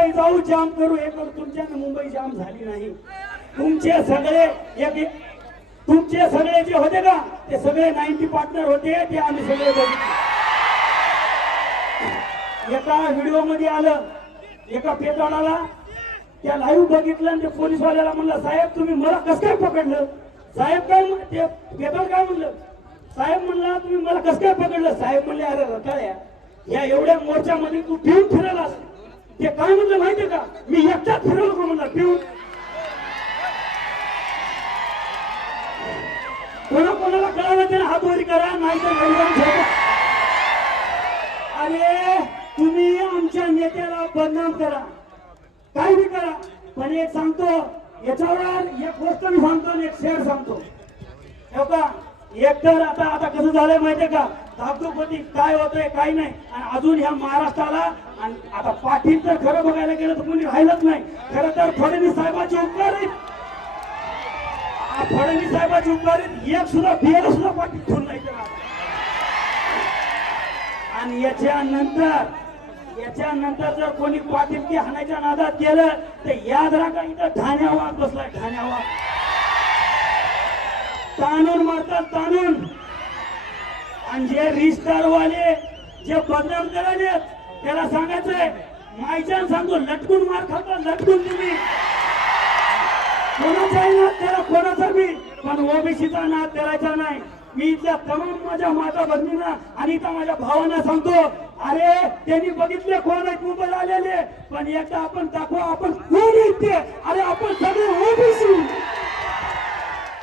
मुंबई जाऊ जाम करू हे करू. तुमच्यानं मुंबई जाम झाली नाही. तुमचे सगळे एक तुमचे सगळे जे होते का ते सगळे नाईन्टी पार्टनर होते ते आम्ही सगळे बघितले. एका व्हिडिओमध्ये आलं एका पेटवाला त्या लाईव्ह बघितलं आणि ते पोलीसवाल्याला म्हणलं साहेब तुम्ही मला कसं काय पकडलं? साहेब काय ते पेपर काय म्हणलं? साहेब म्हणला तुम्ही मला कसं काय पकडलं? साहेब म्हणले अरे रताळ्या या एवढ्या मोर्चामध्ये तू पिऊन फिरलास ते काय म्हणलं माहितीये का? मी एकटाच फिरवलो का म्हणलं. पिऊन. कोणा कोणाला कळावं त्याने हात वरी करा नाही तर अरे तुम्ही आमच्या नेत्याला बदनाम करा. काय बी करा. पण एक सांगतो याच्यावर एक गोष्ट मी सांगतो आणि एक शेअर सांगतो. का एक तर आता आता कसं झालंय माहितीये का? धाकधूकपती काय होतंय काय नाही. आणि अजून ह्या महाराष्ट्राला आणि आता पाटील तर खरं बघायला गेलं तर कोणी राहिलंच नाही. खरं तर फडणवीस साहेबांचे उपकारी. फडणवीस साहेबांचे उपकारी. एक सुद्धा बियाला सुद्धा पाटील ठेवून नाही आणि याच्यानंतर याच्यानंतर जर कोणी पाटील की हाणायच्या नादात गेलं तर याद राखा इथं ठाण्यावर बसलाय ठाण्यावर. ताणून मारतात ताणून. आणि जे रिस्टारवाले जे बदनाम करायले त्याला सांगायचंय मायच्यान सांगतो लटकून मार खाता लटकून तुम्ही कोणाचाही ना त्याला कोणाचा मी पण ओबीसीचा ना त्याला नाही. मी इथल्या तमाम माझ्या माता बहिणींना आणि इथं माझ्या भावांना सांगतो अरे त्यांनी बघितले कोण आहेत मुंबईला आलेले. पण एकदा आपण दाखवा आपण कोण येते अरे आपण सगळे ओबीसी.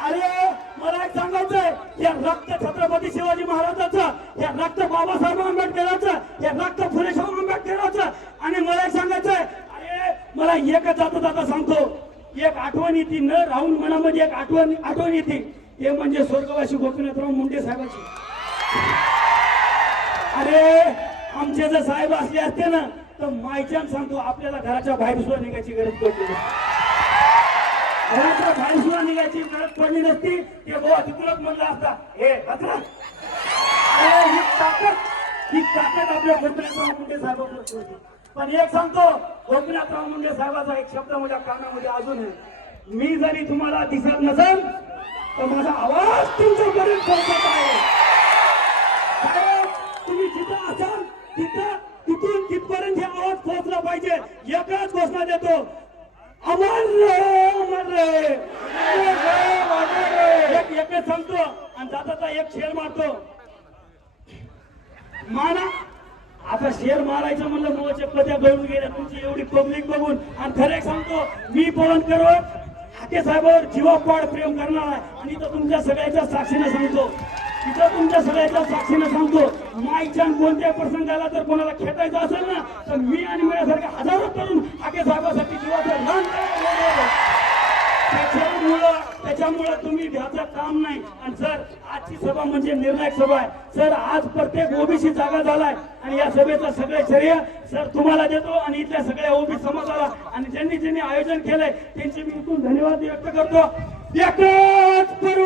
अरे मला एक सांगायचंय या रक्त छत्रपती शिवाजी महाराजाचं या रक्त बाबासाहेब आंबेडकरांचं या रक्त फुले शाहू आंबेडकरांचं. आणि मला एक सांगायचंय अरे मला एकच जाता जाता सांगतो एक आठवण येते न राहून मनामध्ये एक आठवण आठवण येते. हे म्हणजे स्वर्गवासी गोपीनाथराव मुंडे साहेबाची. अरे आमचे जर साहेब असले असते ना तर मायच्यान सांगतो आपल्याला घराच्या बाहेर सुद्धा निघायची गरज पडली घराच्या बाहेर सुद्धा निघायची गरज नसती. ते गोवा तिकडच म्हणला असता. हे कचरा ही ताकद. ही ताकद आपल्या गोपीनाथराव मुंडे साहेबांकडे होती. पण एक सांगतो गोपीनाथराव मुंडे साहेबाचा एक शब्द माझ्या कानामध्ये अजून आहे. मी जरी तुम्हाला दिसत नसेल तर माझा आवाज तुमच्यापर्यंत पोहोचत आहे. तुम्ही जिथं असाल तिथं तिथून तिथपर्यंत हे आवाज पोहोचला पाहिजे. एकच घोषणा देतो. अमर रहे. एक सांगतो आणि जाता एक शेर मारतो. माना आता शेर मारायचं म्हणलं मुलाच्या पत्या गळून गेल्या तुमची एवढी पब्लिक बघून. आणि खरे सांगतो मी पवन करत हाके साहेबावर जीवापाड प्रेम करणार आहे. आणि तर तुमच्या सगळ्याच्या साक्षीनं सांगतो. इथं तुमच्या सगळ्याच्या साक्षीनं सांगतो. माईच्या कोणत्या प्रसंगाला जर कोणाला खेटायचं असेल ना तर मी आणि माझ्यासारखे हजारो तरुण हाके तुम्ही घ्यायचं काम नाही. आणि सर आजची सभा म्हणजे निर्णायक सभा आहे सर आज प्रत्येक ओबीसी जागा झालाय. आणि या सभेचं सगळे श्रेय सर तुम्हाला देतो आणि इथल्या सगळ्या ओबी समाजाला आणि ज्यांनी ज्यांनी आयोजन केलंय त्यांचे मी इथून धन्यवाद व्यक्त करतो. एकच पर्व!